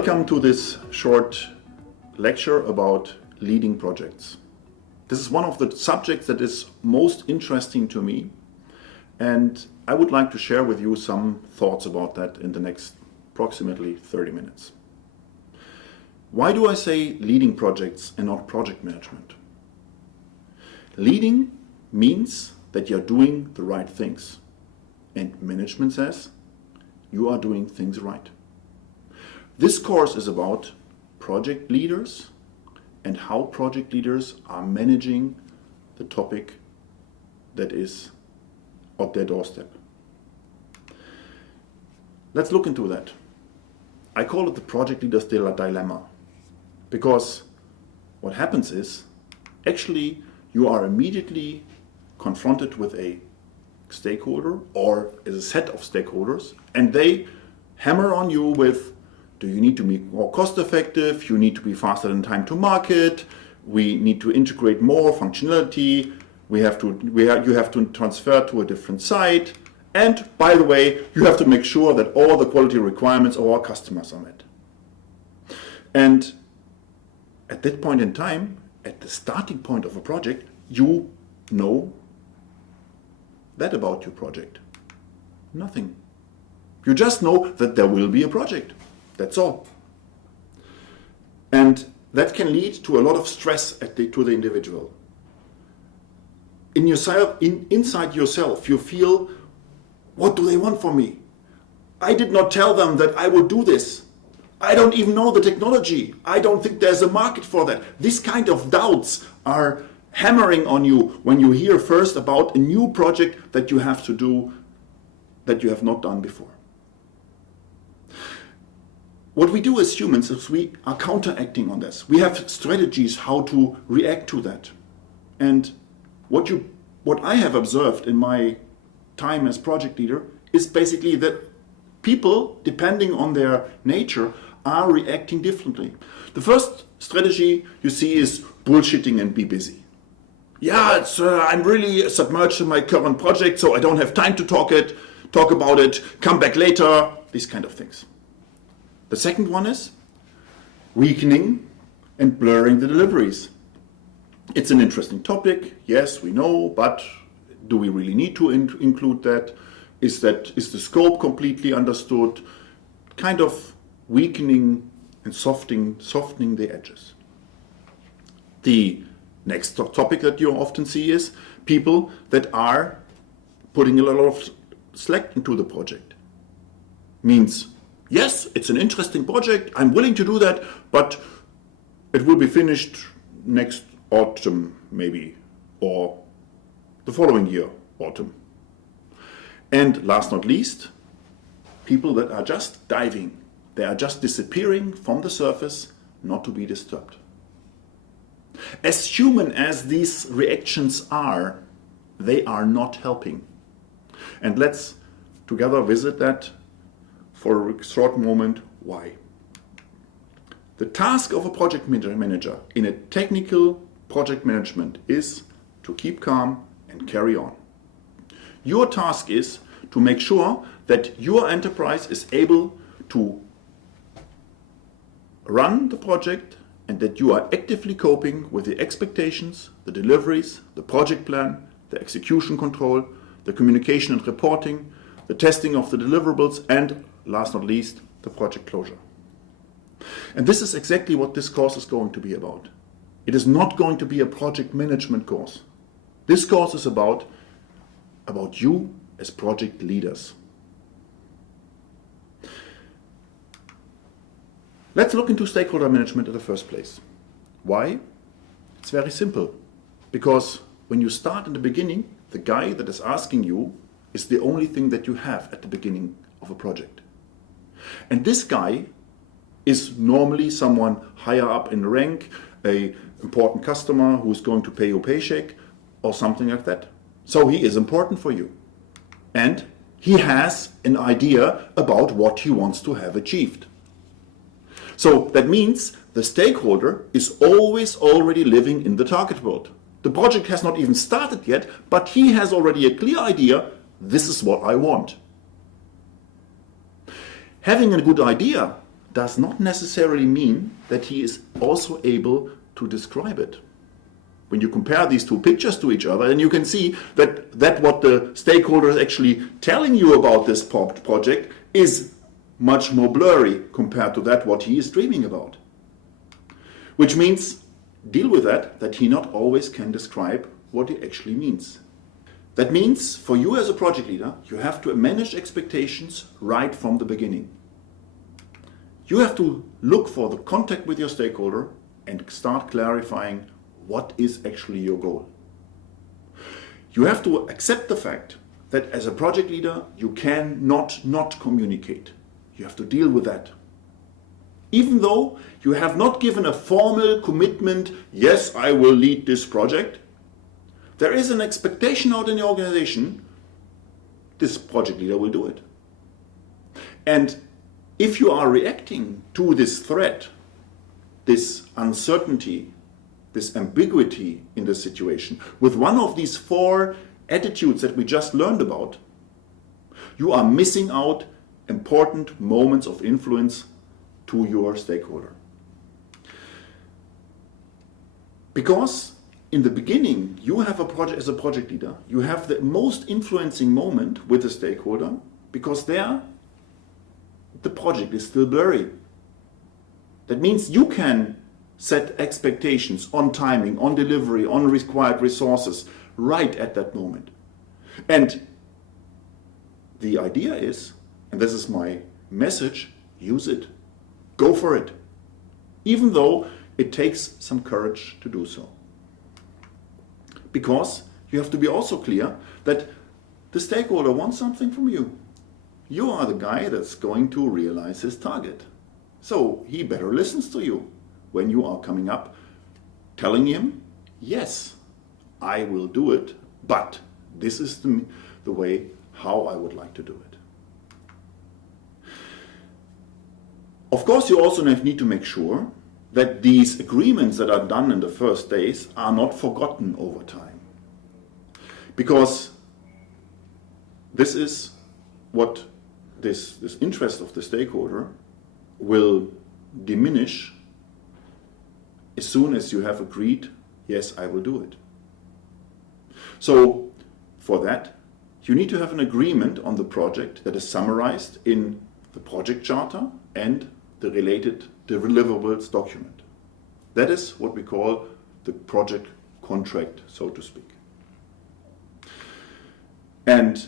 Welcome to this short lecture about leading projects. This is one of the subjects that is most interesting to me, and I would like to share with you some thoughts about that in the next approximately 30 minutes. Why do I say leading projects and not project management? Leading means that you're doing the right things, and management says you are doing things right. This course is about project leaders and how project leaders are managing the topic that is at their doorstep. Let's look into that. I call it the project leader's dilemma, because what happens is actually you are immediately confronted with a stakeholder or as a set of stakeholders, and they hammer on you with, do you need to be more cost effective, you need to be faster than time to market, we need to integrate more functionality, you have to transfer to a different site, and by the way, you have to make sure that all the quality requirements of our customers are met. And at that point in time, at the starting point of a project, you know that about your project? Nothing. You just know that there will be a project. That's all. And that can lead to a lot of stress to the individual. Inside yourself, you feel, what do they want from me? I did not tell them that I would do this. I don't even know the technology. I don't think there's a market for that. These kind of doubts are hammering on you when you hear first about a new project that you have to do that you have not done before. What we do as humans is we are counteracting on this. We have strategies how to react to that. And what I have observed in my time as project leader is basically that people, depending on their nature, are reacting differently. The first strategy you see is bullshitting and be busy. Yeah, I'm really submerged in my current project, so I don't have time to talk about it, come back later, these kind of things. The second one is weakening and blurring the deliveries. It's an interesting topic, yes, we know, but do we really need to include that? Is the scope completely understood? Kind of weakening and softening the edges. The next topic that you often see is people that are putting a lot of slack into the project. Means, yes, it's an interesting project, I'm willing to do that, but it will be finished next autumn maybe, or the following year, autumn. And last not least, people that are just diving. They are just disappearing from the surface, not to be disturbed. As human as these reactions are, they are not helping. And let's together visit that for a short moment. Why? The task of a project manager in a technical project management is to keep calm and carry on. Your task is to make sure that your enterprise is able to run the project and that you are actively coping with the expectations, the deliveries, the project plan, the execution control, the communication and reporting, the testing of the deliverables, and last not least, the project closure. And this is exactly what this course is going to be about. It is not going to be a project management course. This course is about you as project leaders. Let's look into stakeholder management in the first place. Why? It's very simple. Because when you start in the beginning, the guy that is asking you is the only thing that you have at the beginning of a project. And this guy is normally someone higher up in the rank, an important customer who is going to pay your paycheck or something like that. So he is important for you. And he has an idea about what he wants to have achieved. So that means the stakeholder is always already living in the target world. The project has not even started yet, but he has already a clear idea, this is what I want. Having a good idea does not necessarily mean that he is also able to describe it. When you compare these two pictures to each other, and you can see that what the stakeholder is actually telling you about this project is much more blurry compared to that what he is dreaming about. Which means, deal with that he not always can describe what he actually means. That means, for you as a project leader, you have to manage expectations right from the beginning. You have to look for the contact with your stakeholder and start clarifying what is actually your goal. You have to accept the fact that as a project leader, you cannot not communicate. You have to deal with that. Even though you have not given a formal commitment, yes, I will lead this project, there is an expectation out in the organization, this project leader will do it. And if you are reacting to this threat, this uncertainty, this ambiguity in the situation, with one of these 4 attitudes that we just learned about, you are missing out important moments of influence to your stakeholder. Because in the beginning, you have a project as a project leader, you have the most influencing moment with the stakeholder, because there the project is still blurry. That means you can set expectations on timing, on delivery, on required resources right at that moment. And the idea is, and this is my message, use it. Go for it. Even though it takes some courage to do so. Because you have to be also clear that the stakeholder wants something from you. You are the guy that's going to realize his target. So he better listens to you when you are coming up, telling him, yes, I will do it, but this is the way how I would like to do it. Of course, you also need to make sure that these agreements that are done in the first days are not forgotten over time. Because this is what this interest of the stakeholder will diminish as soon as you have agreed, yes, I will do it. So for that, you need to have an agreement on the project that is summarized in the project charter and the related deliverables document. That is what we call the project contract, so to speak. And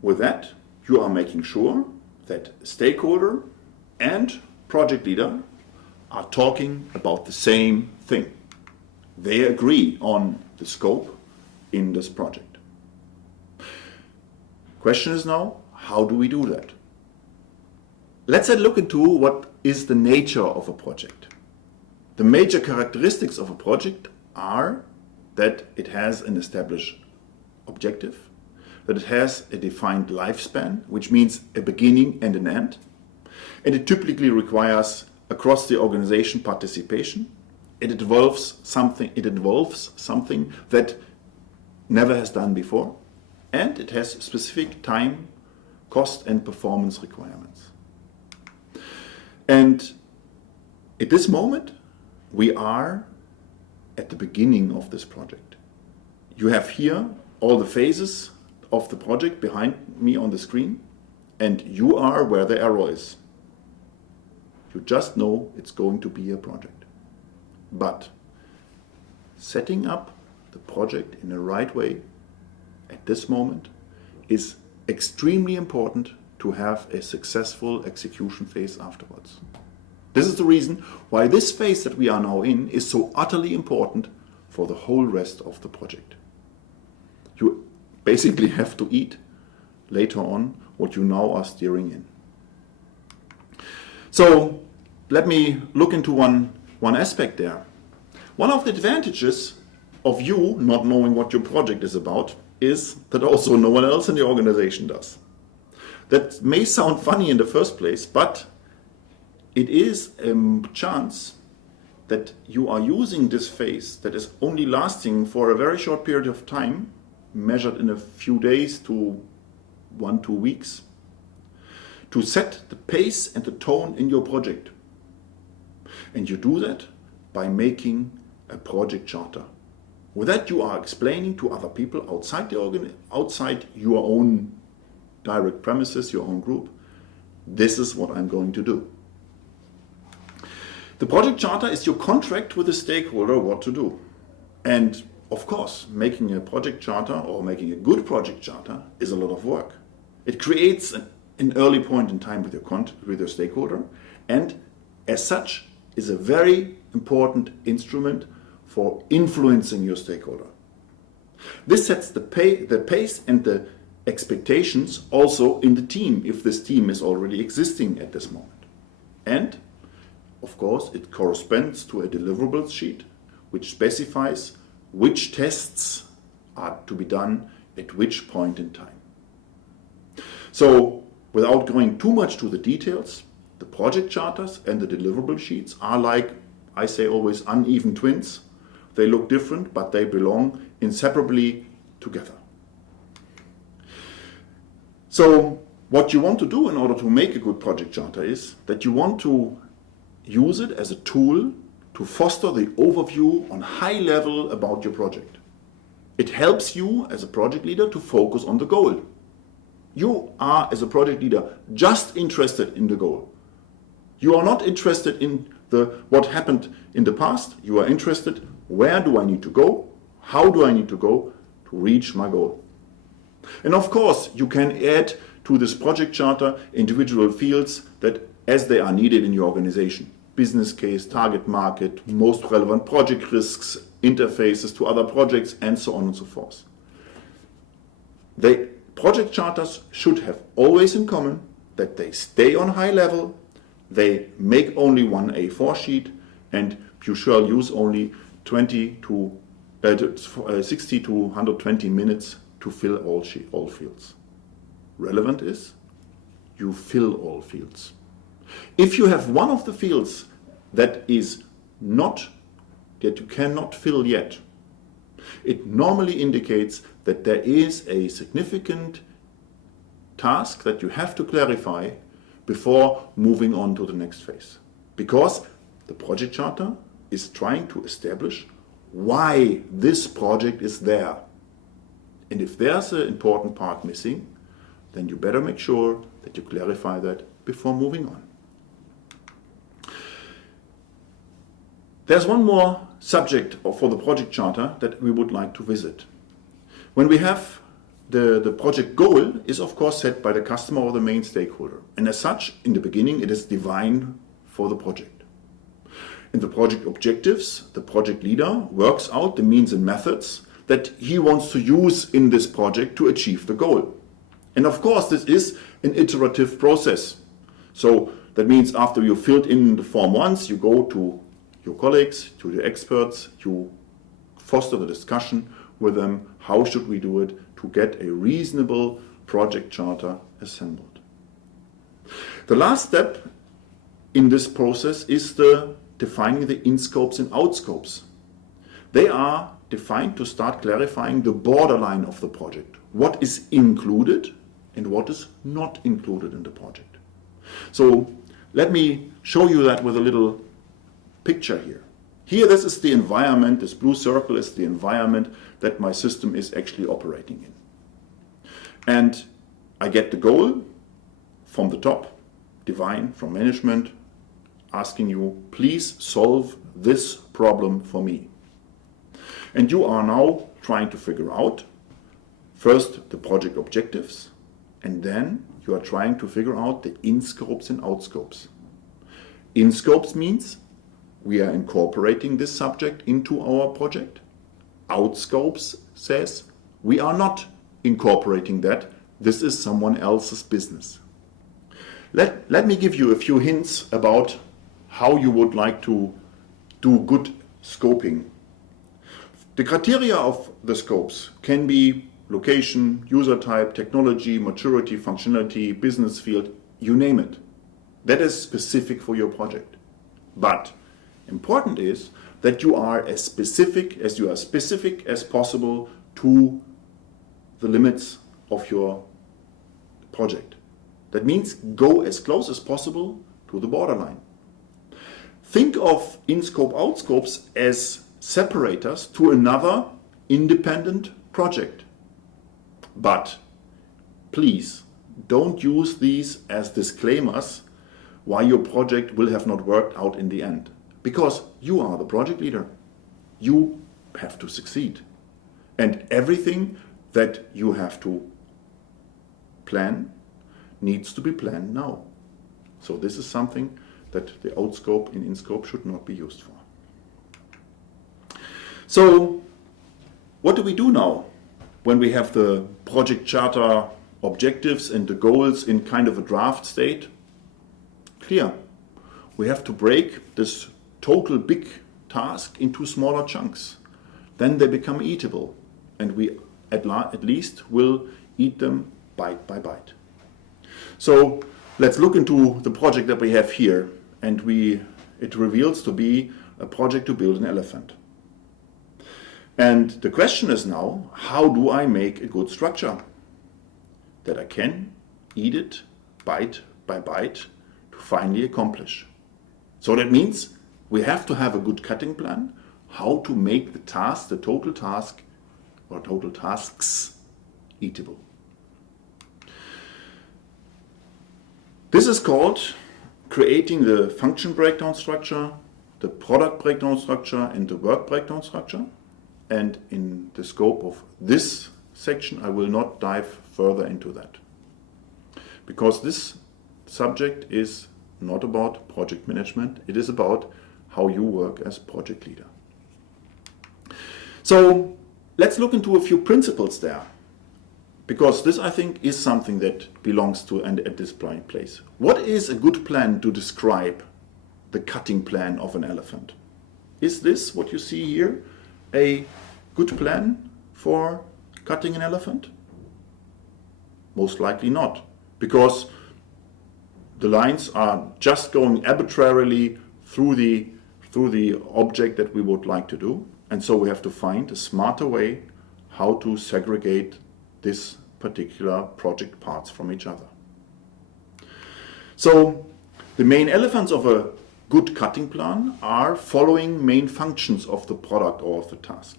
with that, you are making sure that stakeholder and project leader are talking about the same thing. They agree on the scope in this project. Question is now, how do we do that? Let's look into what is the nature of a project. The major characteristics of a project are that it has an established objective, that it has a defined lifespan, which means a beginning and an end, and it typically requires across the organization participation. It involves something that never has done before, and it has specific time, cost and performance requirements. And at this moment, we are at the beginning of this project. You have here all the phases of the project behind me on the screen, and you are where the arrow is. You just know it's going to be a project. But setting up the project in the right way at this moment is extremely important to have a successful execution phase afterwards. This is the reason why this phase that we are now in is so utterly important for the whole rest of the project. You basically have to eat later on what you now are steering in. So let me look into one aspect there. One of the advantages of you not knowing what your project is about is that also no one else in the organization does. That may sound funny in the first place, but it is a chance that you are using this phase that is only lasting for a very short period of time, measured in a few days to 1-2 weeks, to set the pace and the tone in your project. And you do that by making a project charter. With that, you are explaining to other people outside your own direct premises, your own group, this is what I'm going to do. The project charter is your contract with the stakeholder what to do. And of course, making a project charter or making a good project charter is a lot of work. It creates an early point in time with your stakeholder, and as such is a very important instrument for influencing your stakeholder. This sets the pace and the expectations also in the team, if this team is already existing at this moment. And of course, it corresponds to a deliverables sheet which specifies which tests are to be done at which point in time. So, without going too much to the details, the project charters and the deliverable sheets are like, I say always, uneven twins. They look different, but they belong inseparably together. So, what you want to do in order to make a good project charter is that you want to use it as a tool to foster the overview on high level about your project. It helps you as a project leader to focus on the goal. You are, as a project leader, just interested in the goal. You are not interested in what happened in the past. You are interested, where do I need to go? How do I need to go to reach my goal? And of course, you can add to this project charter individual fields that as they are needed in your organization. Business case, target market, most relevant project risks, interfaces to other projects, and so on and so forth. The project charters should have always in common that they stay on high level, they make only one A4 sheet, and you shall use only 60 to 120 minutes to fill all fields. Relevant is, you fill all fields. If you have one of the fields that you cannot fill yet, it normally indicates that there is a significant task that you have to clarify before moving on to the next phase. Because the project charter is trying to establish why this project is there. And if there's an important part missing, then you better make sure that you clarify that before moving on. There's one more subject for the project charter that we would like to visit. When we have the project goal is of course set by the customer or the main stakeholder. And as such, in the beginning, it is defined for the project. In the project objectives, the project leader works out the means and methods that he wants to use in this project to achieve the goal. And of course, this is an iterative process. So that means after you filled in the form once, you go to your colleagues, to the experts, you foster the discussion with them, how should we do it to get a reasonable project charter assembled. The last step in this process is defining the in-scopes and out-scopes. They are defined to start clarifying the borderline of the project. What is included and what is not included in the project. So let me show you that with a little picture here. Here, this is the environment, this blue circle is the environment that my system is actually operating in. And I get the goal from the top, divine, from management, asking you, please solve this problem for me. And you are now trying to figure out, first, the project objectives, and then you are trying to figure out the in-scopes and out-scopes. In-scopes means we are incorporating this subject into our project. Out-scopes says we are not incorporating that. This is someone else's business. Let me give you a few hints about how you would like to do good scoping. The criteria of the scopes can be location, user type, technology, maturity, functionality, business field, you name it. That is specific for your project. But important is that you are as specific as possible to the limits of your project. That means go as close as possible to the borderline. Think of in-scope, out-scopes as separators to another independent project. But please don't use these as disclaimers why your project will have not worked out in the end. Because you are the project leader. You have to succeed. And everything that you have to plan needs to be planned now. So this is something that the out-scope and in-scope should not be used for. So what do we do now when we have the project charter objectives and the goals in kind of a draft state? Clear. We have to break this total big task into smaller chunks. Then they become eatable, and we at least will eat them bite by bite. So let's look into the project that we have here, and it reveals to be a project to build an elephant. And the question is now, how do I make a good structure that I can eat it bite by bite to finally accomplish? So that means we have to have a good cutting plan, how to make the task, the total task or total tasks eatable. This is called creating the function breakdown structure, the product breakdown structure, and the work breakdown structure. And in the scope of this section, I will not dive further into that. Because this subject is not about project management, it is about how you work as project leader. So let's look into a few principles there. Because this, I think, is something that belongs to and at this place. What is a good plan to describe the cutting plan of an elephant? Is this, what you see here, a good plan for cutting an elephant? Most likely not, because the lines are just going arbitrarily through the object that we would like to do, and so we have to find a smarter way how to segregate this particular project parts from each other. So the main elements of a good cutting plan are following main functions of the product or of the task.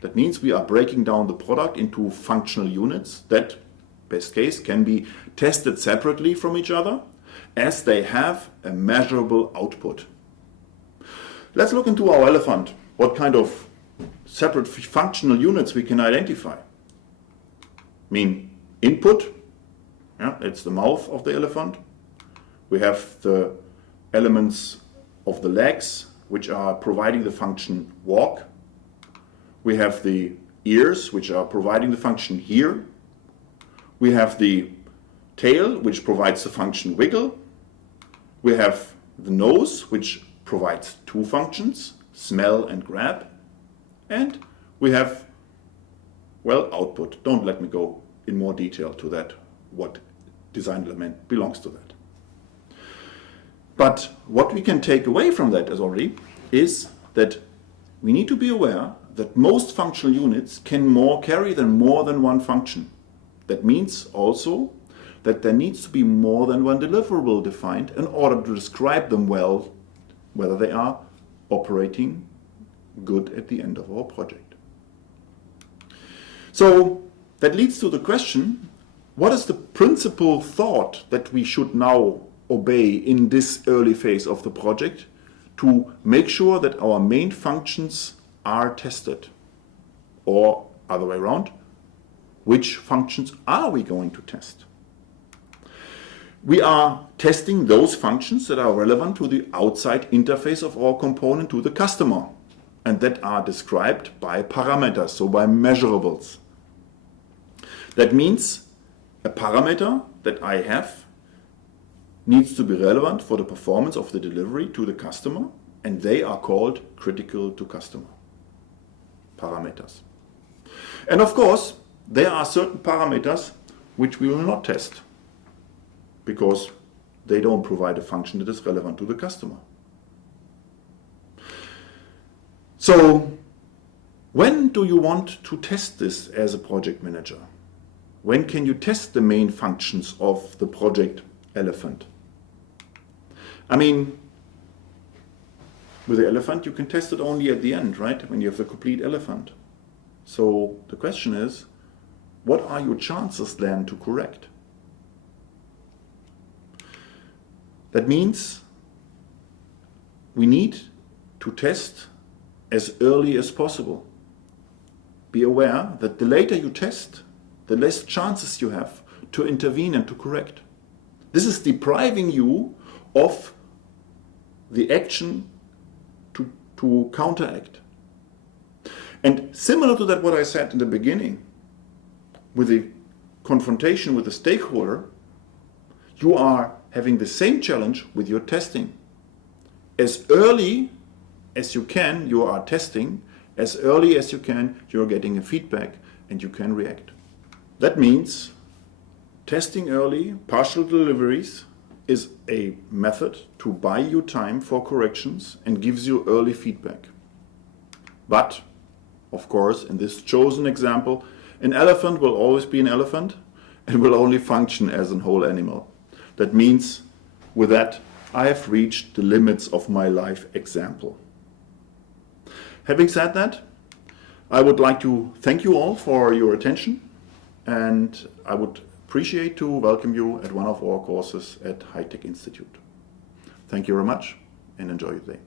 That means we are breaking down the product into functional units that, best case, can be tested separately from each other as they have a measurable output. Let's look into our elephant, what kind of separate functional units we can identify. I mean, input, it's the mouth of the elephant. We have the elements of the legs, which are providing the function walk. We have the ears, which are providing the function hear. We have the tail, which provides the function wiggle. We have the nose, which provides two functions, smell and grab. And we have, well, output. Don't let me go in more detail to that, what design element belongs to that. But what we can take away from that is that we need to be aware that most functional units can carry more than one function. That means also that there needs to be more than one deliverable defined in order to describe them well, whether they are operating good at the end of our project. So that leads to the question, what is the principal thought that we should now obey in this early phase of the project to make sure that our main functions are tested? Or other way around, which functions are we going to test? We are testing those functions that are relevant to the outside interface of our component to the customer, and that are described by parameters, so by measurables. That means a parameter that I have needs to be relevant for the performance of the delivery to the customer, and they are called critical to customer parameters. And of course, there are certain parameters which we will not test because they don't provide a function that is relevant to the customer. So when do you want to test this as a project manager? when can you test the main functions of the project elephant? I mean, with the elephant, you can test it only at the end, right? When you have the complete elephant. So the question is, what are your chances then to correct? That means we need to test as early as possible. Be aware that the later you test, the less chances you have to intervene and to correct. This is depriving you of the action to counteract. And similar to that, what I said in the beginning, with the confrontation with the stakeholder, you are having the same challenge with your testing. As early as you can, you are testing. As early as you can, you're getting a feedback and you can react. That means testing early, partial deliveries, is a method to buy you time for corrections and gives you early feedback. But, of course, in this chosen example, an elephant will always be an elephant and will only function as a whole animal. That means, with that, I have reached the limits of my life example. Having said that, I would like to thank you all for your attention, and I would appreciate to welcome you at one of our courses at High Tech Institute. Thank you very much and enjoy your day.